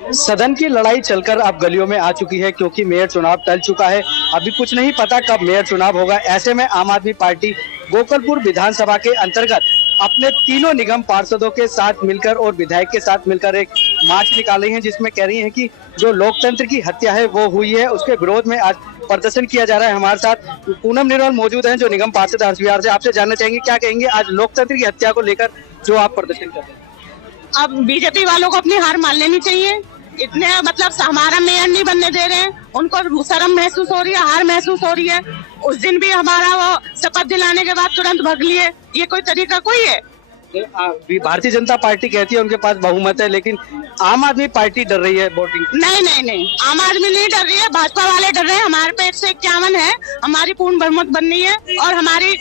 सदन की लड़ाई चलकर अब गलियों में आ चुकी है क्योंकि मेयर चुनाव टल चुका है। अभी कुछ नहीं पता कब मेयर चुनाव होगा। ऐसे में आम आदमी पार्टी गोकलपुर विधानसभा के अंतर्गत अपने तीनों निगम पार्षदों के साथ मिलकर और विधायक के साथ मिलकर एक मार्च निकाली है, जिसमें कह रही है कि जो लोकतंत्र की हत्या है वो हुई है, उसके विरोध में आज प्रदर्शन किया जा रहा है। हमारे साथ पूनम निर्मल मौजूद हैं जो निगम पार्षद हर्ष विहार से। आपसे जानना चाहेंगे क्या कहेंगे आज लोकतंत्र की हत्या को लेकर जो आप प्रदर्शन कर रहे हैं। अब बीजेपी वालों को अपनी हार मान लेनी चाहिए। इतने मतलब हमारा मेयर नहीं बनने दे रहे हैं, उनको शर्म महसूस हो रही है, हार महसूस हो रही है। उस दिन भी हमारा वो शपथ दिलाने के बाद तुरंत भग लिए, ये कोई तरीका कोई है? भारतीय जनता पार्टी कहती है उनके पास बहुमत है, लेकिन आम आदमी पार्टी डर रही है वोटिंग। नहीं नहीं नहीं, आम आदमी नहीं डर रही है, भाजपा वाले डर रहे हैं। हमारे पे 151 है, हमारी पूर्ण बहुमत बननी है और हमारी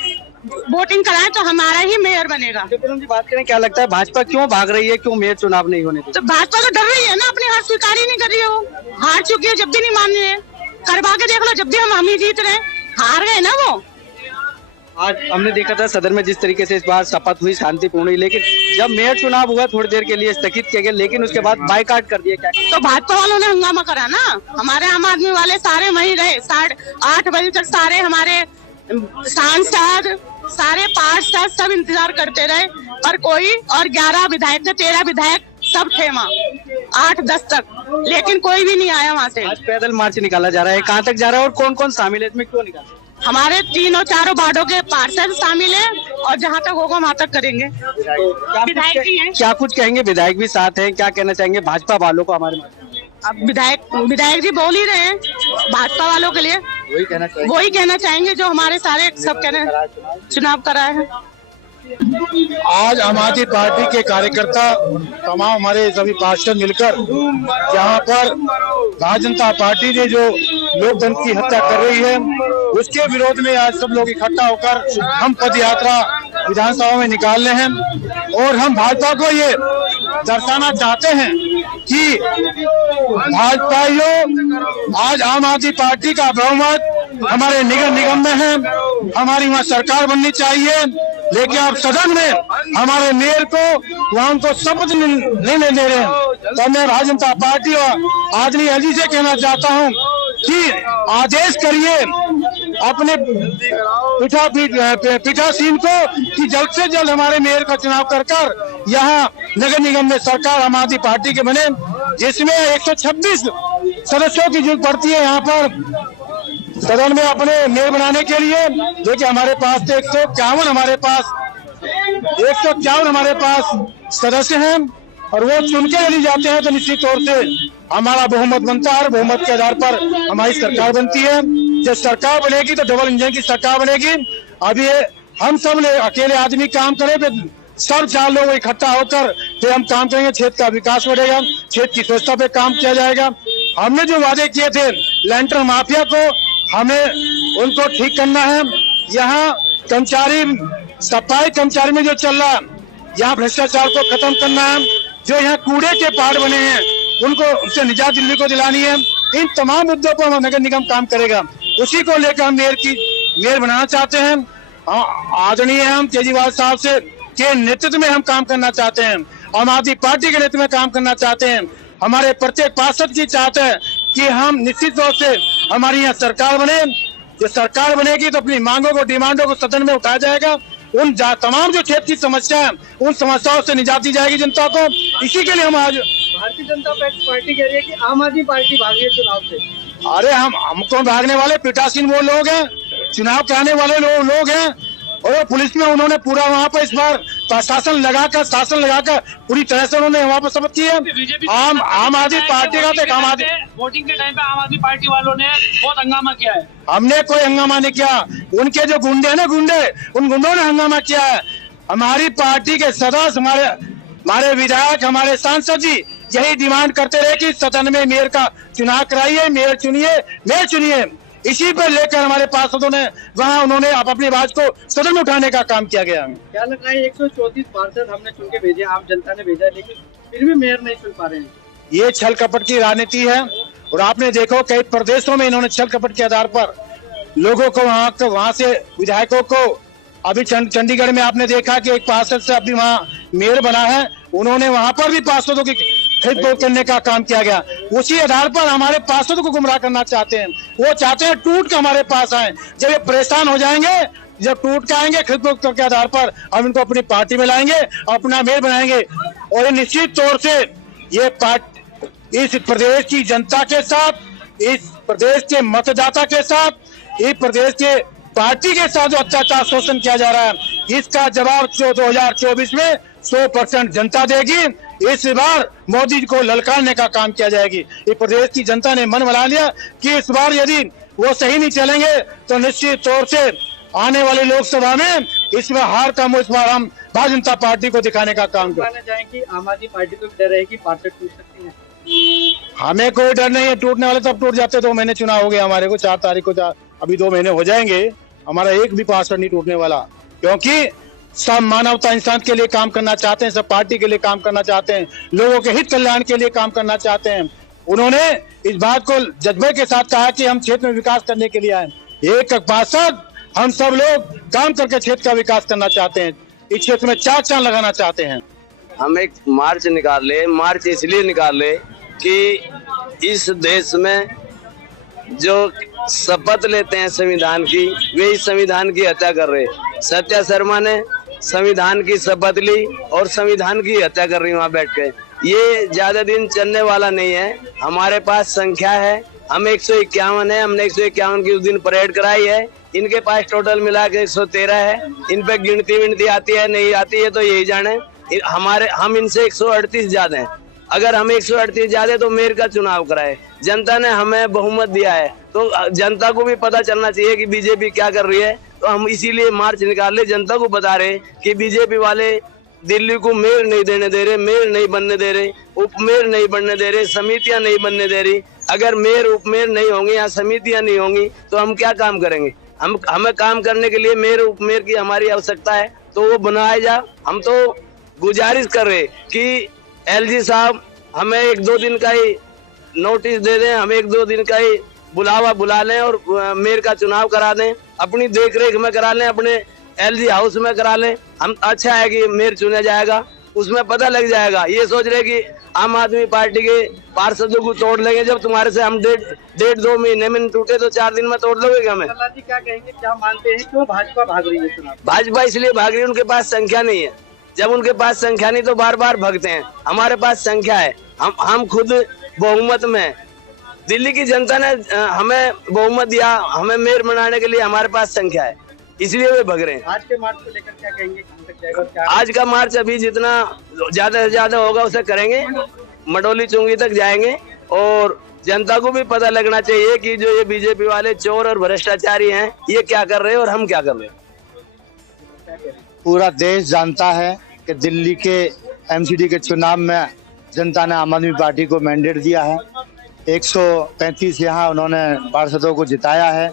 वोटिंग कराएं तो हमारा ही मेयर बनेगा। पूनम जी बात करें, क्या लगता है भाजपा क्यों भाग रही है, क्यों मेयर चुनाव नहीं होने देती? तो भाजपा तो डर रही है ना, अपनी हार स्वीकार ही नहीं कर रही है। वो हार चुकी है, जब भी नहीं मान रही है। करवा के देख लो, जब भी हम ही जीत रहे हैं, हार गए ना वो। आज हमने देखा था सदन में जिस तरीके से इस बार शपथ हुई शांतिपूर्ण हुई, लेकिन जब मेयर चुनाव हुआ थोड़ी देर के लिए स्थगित किया गया, लेकिन उसके बाद बायकॉट कर दिया। क्या तो भाजपा वालों ने हंगामा करा ना, हमारे आम आदमी वाले सारे वहीं रहे। 8:30 बजे तक सारे हमारे सांसद, सारे पार्षद सब इंतजार करते रहे, पर कोई, और 11 विधायक थे, 13 विधायक सब थे वहाँ 8-10 तक, लेकिन कोई भी नहीं आया वहाँ से। आज पैदल मार्च निकाला जा रहा है, कहाँ तक जा रहा है और कौन कौन शामिल है इसमें, क्यों निकाला? हमारे तीनों चारों वार्डों के पार्षद शामिल हैं और जहाँ तक होगा वहाँ तक करेंगे। विधायक भी हैं। क्या कुछ कहेंगे? विधायक भी साथ हैं, क्या कहना चाहेंगे भाजपा वालों को हमारे? अब विधायक जी बोल ही रहे हैं भाजपा वालों के लिए, वही कहना चाहेंगे जो हमारे सारे सब कह रहे हैं चुनाव कराए हैं। आज आम आदमी पार्टी के कार्यकर्ता तमाम हमारे सभी पार्षद मिलकर यहाँ पर भारतीय जनता पार्टी ने जो लोकतंत्र की हत्या कर रही है उसके विरोध में आज सब लोग इकट्ठा होकर हम पद यात्रा विधानसभा में निकाल रहे हैं। और हम भाजपा को ये दर्शाना चाहते हैं कि भाजपाइयों, आज आम आदमी पार्टी का बहुमत हमारे निगम में है, हमारी वहाँ सरकार बननी चाहिए, लेकिन आप सदन में हमारे मेयर को वहाँ उनको शपथ नहीं लेने दे रहे हैं। तो मैं भारतीय जनता पार्टी और आदमी अली से कहना चाहता हूँ कि आदेश करिए अपने पीठासीन को कि जल्द से जल्द हमारे मेयर का चुनाव कर यहाँ नगर निगम में सरकार आम आदमी पार्टी के बने, जिसमें 126 सदस्यों की जरूरत पड़ती है यहाँ पर सदन में अपने मेयर बनाने के लिए। देखिए हमारे पास तो 151 हमारे पास सदस्य हैं और वो चुन के यदि जाते हैं तो निश्चित तौर से हमारा बहुमत बनता है। बहुमत के आधार पर हमारी सरकार बनती है। जब सरकार बनेगी तो डबल इंजन की सरकार बनेगी। अभी हम सब ने अकेले आदमी काम करें, फिर सब 4 लोग इकट्ठा होकर फिर हम काम करेंगे, क्षेत्र का विकास बढ़ेगा, क्षेत्र की स्वच्छता पे काम किया जाएगा। हमने जो वादे किए थे लैंटर माफिया को हमें उनको ठीक करना है। यहाँ कर्मचारी, सफाई कर्मचारी में जो चल रहा है, यहाँ भ्रष्टाचार को खत्म करना है। जो यहाँ कूड़े के पहाड़ बने हैं उनको, उससे निजात दिल्ली को दिलानी है। इन तमाम मुद्दों पर नगर निगम काम करेगा। उसी को लेकर हम मेयर बनाना चाहते हैं। आदरणीय हम केजरीवाल साहब से के नेतृत्व में हम काम करना चाहते हैं, आम आदमी पार्टी के नेतृत्व में काम करना चाहते हैं। हमारे प्रत्येक पार्षद की चाहत है कि हम निश्चित तौर से हमारी यहाँ सरकार बने। जो सरकार बनेगी तो अपनी मांगों को, डिमांडों को सदन में उठाया जाएगा। उन तमाम जो क्षेत्र की समस्या है उन समस्याओं से निजात दी जाएगी जनता को। इसी के लिए हम आज भारतीय जनता पार्टी कह रही है कि आम आदमी पार्टी भागी है चुनाव से। अरे हमको भागने वाले पीठासीन वो लोग हैं, चुनाव कराने वाले लोग हैं। और पुलिस में उन्होंने पूरा वहाँ पर इस बार शासन लगाकर पूरी तरह से उन्होंने वहाँ पर शपथ की है। आम आदमी पार्टी का तो आम आदमी वोटिंग के टाइम पे आम आदमी पार्टी वालों ने बहुत हंगामा किया है। हमने कोई हंगामा नहीं किया, उनके जो गुंडे हैं ना उन गुंडों ने हंगामा किया है। हमारी पार्टी के सदस्य, हमारे विधायक, हमारे सांसद जी यही डिमांड करते रहे कि सदन में मेयर का चुनाव कराइए, मेयर चुनिए। इसी पर लेकर हमारे पार्षदों ने वहाँ उन्होंने अपनी आवाज को सदन में उठाने का काम किया गया। क्या लग रहा है 134 पार्षद हमने चुन के भेजे, आम जनता ने भेजा, लेकिन फिर भी मेयर नहीं चुन पा रहे हैं। ये छल कपट की राजनीति है और आपने देखो कई प्रदेशों में इन्होंने छल कपट के आधार पर लोगों को वहाँ से विधायकों को, अभी चंडीगढ़ में आपने देखा कि एक पार्षद से अभी वहाँ मेयर बना है, उन्होंने वहाँ पर भी पार्षदों की खरीद फरोख्त करने का काम किया गया। उसी आधार पर हमारे पार्षदों को गुमराह करना चाहते हैं। वो चाहते हैं टूट के हमारे पास आए। जब ये परेशान हो जाएंगे, जब टूट के आएंगे, खरीद फरोख्त के आधार पर हम इनको अपनी पार्टी में लाएंगे, अपना मेयर बनाएंगे। और ये निश्चित तौर से ये इस प्रदेश की जनता के साथ, इस प्रदेश के मतदाता के साथ, इस प्रदेश के पार्टी के साथ जो अत्याचार शोषण किया जा रहा है, इसका जवाब 2024 में 100% जनता देगी। इस बार मोदी जी को ललकारने का काम किया जाएगी। इस प्रदेश की जनता ने मन बना लिया कि इस बार यदि वो सही नहीं चलेंगे तो निश्चित तौर से आने वाली लोकसभा में इसमें हार का मुंह इस बार हम भारतीय जनता पार्टी को दिखाने का काम करें। जाए कि आम आदमी पार्टी को डर है कि पार्षद टूट सकती है। हमें कोई डर नहीं है, टूटने वाले तब टूट जाते। 2 महीने चुनाव हो गए हमारे को, 4 तारीख को अभी 2 महीने हो जाएंगे, हमारा एक भी पार्षद नहीं टूटने वाला। क्योंकि सब मानवता इंसान के लिए काम करना चाहते हैं, सब पार्टी के लिए काम करना चाहते हैं, लोगों के हित कल्याण के लिए काम करना चाहते हैं। उन्होंने इस बात को जज्बे के साथ कहा कि हम क्षेत्र में विकास करने के लिए आए। एक पार्षद हम सब लोग काम करके क्षेत्र का विकास करना चाहते हैं, इस क्षेत्र में 4 चांद लगाना चाहते हैं। हम एक मार्च निकाले, मार्च इसलिए निकाले कि इस देश में जो शपथ लेते हैं संविधान की, वे इस संविधान की हत्या कर रहे। सत्या शर्मा ने संविधान की शपथ ली और संविधान की हत्या कर रही वहाँ बैठ के। ये ज्यादा दिन चलने वाला नहीं है। हमारे पास संख्या है, हम 151 है, हमने 151 की उस दिन परेड कराई है। इनके पास टोटल मिला के 113 है। इन पे गिनती आती है नहीं आती है तो यही जाने। हम इनसे 138 ज्यादा हैं। अगर हम 138 ज्यादा तो मेयर का चुनाव कराए। जनता ने हमें बहुमत दिया है तो जनता को भी पता चलना चाहिए कि बीजेपी क्या कर रही है। तो हम इसीलिए मार्च निकाले, जनता को बता रहे कि बीजेपी वाले दिल्ली को मेयर नहीं देने दे रहे, मेयर नहीं बनने दे रहे, उप मेयर नहीं बनने दे रहे, समितियां नहीं बनने दे रही। अगर मेयर उप मेयर नहीं होंगे या समितियां नहीं होंगी तो हम क्या काम करेंगे। हमें काम करने के लिए मेयर उप मेयर की हमारी आवश्यकता है तो वो बनाया जा। हम तो गुजारिश कर रहे कि एलजी साहब हमें 1-2 दिन का ही नोटिस दे दें, हमें 1-2 दिन का ही बुलावा बुला लें और मेयर का चुनाव करा दें, अपनी देखरेख में करा लें, अपने एलजी हाउस में करा लें। हम अच्छा है कि मेयर चुना जाएगा, उसमें पता लग जाएगा। ये सोच रहे कि आम आदमी पार्टी के पार्षदों को तोड़ लेंगे। जब तुम्हारे से हम 1.5-2 महीने में टूटे तो 4 दिन में तोड़ लोगे क्या? हमें जी क्या कहेंगे, क्या मानते हैं क्यों भाजपा भाग रही है चुनाव? भाजपा इसलिए भाग रही है, उनके पास संख्या नहीं है। जब उनके पास संख्या नहीं तो बार बार भगते हैं। हमारे पास संख्या है, हम खुद बहुमत में। दिल्ली की जनता ने हमें बहुमत दिया, हमें मेयर बनाने के लिए हमारे पास संख्या है, इसलिए वे भग रहे हैं। आज के मार्च को लेकर क्या कहेंगे, कहाँ तक जाएगा? क्या आज का मार्च अभी जितना ज्यादा से ज्यादा होगा उसे करेंगे, मडोली चुंगी तक जाएंगे। और जनता को भी पता लगना चाहिए कि जो ये बीजेपी वाले चोर और भ्रष्टाचारी हैं, ये क्या कर रहे हैं और हम क्या कर रहे हैं। पूरा देश जानता है कि दिल्ली के एमसीडी के चुनाव में जनता ने आम आदमी पार्टी को मैंडेट दिया है। 135 यहाँ उन्होंने पार्षदों को जिताया है।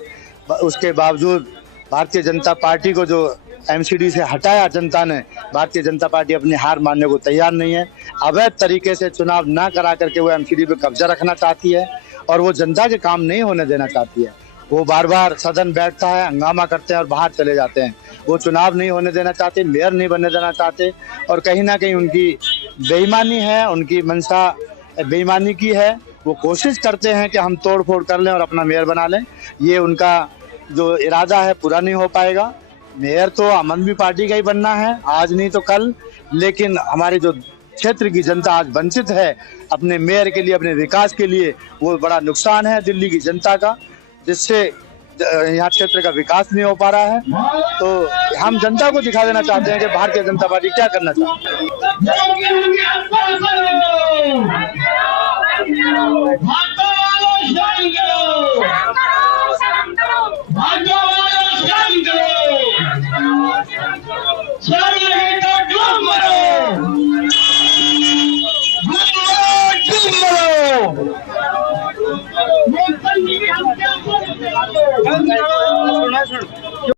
उसके बावजूद भारतीय जनता पार्टी को जो एमसीडी से हटाया जनता ने, भारतीय जनता पार्टी अपनी हार मानने को तैयार नहीं है। अवैध तरीके से चुनाव ना करा करके वो एमसीडी पे कब्जा रखना चाहती है और वो जनता के काम नहीं होने देना चाहती है। वो बार बार सदन बैठता है, हंगामा करते हैं और बाहर चले जाते हैं। वो चुनाव नहीं होने देना चाहते, मेयर नहीं बनने देना चाहते और कहीं ना कहीं उनकी बेईमानी है, उनकी मंशा बेईमानी की है। वो कोशिश करते हैं कि हम तोड़ फोड़ कर लें और अपना मेयर बना लें। ये उनका जो इरादा है पूरा नहीं हो पाएगा। मेयर तो आम आदमी पार्टी का ही बनना है, आज नहीं तो कल। लेकिन हमारी जो क्षेत्र की जनता आज वंचित है अपने मेयर के लिए, अपने विकास के लिए, वो बड़ा नुकसान है दिल्ली की जनता का, जिससे यहाँ क्षेत्र का विकास नहीं हो पा रहा है। तो हम जनता को दिखा देना चाहते हैं कि भारतीय जनता पार्टी क्या करना चाहती है। सुनो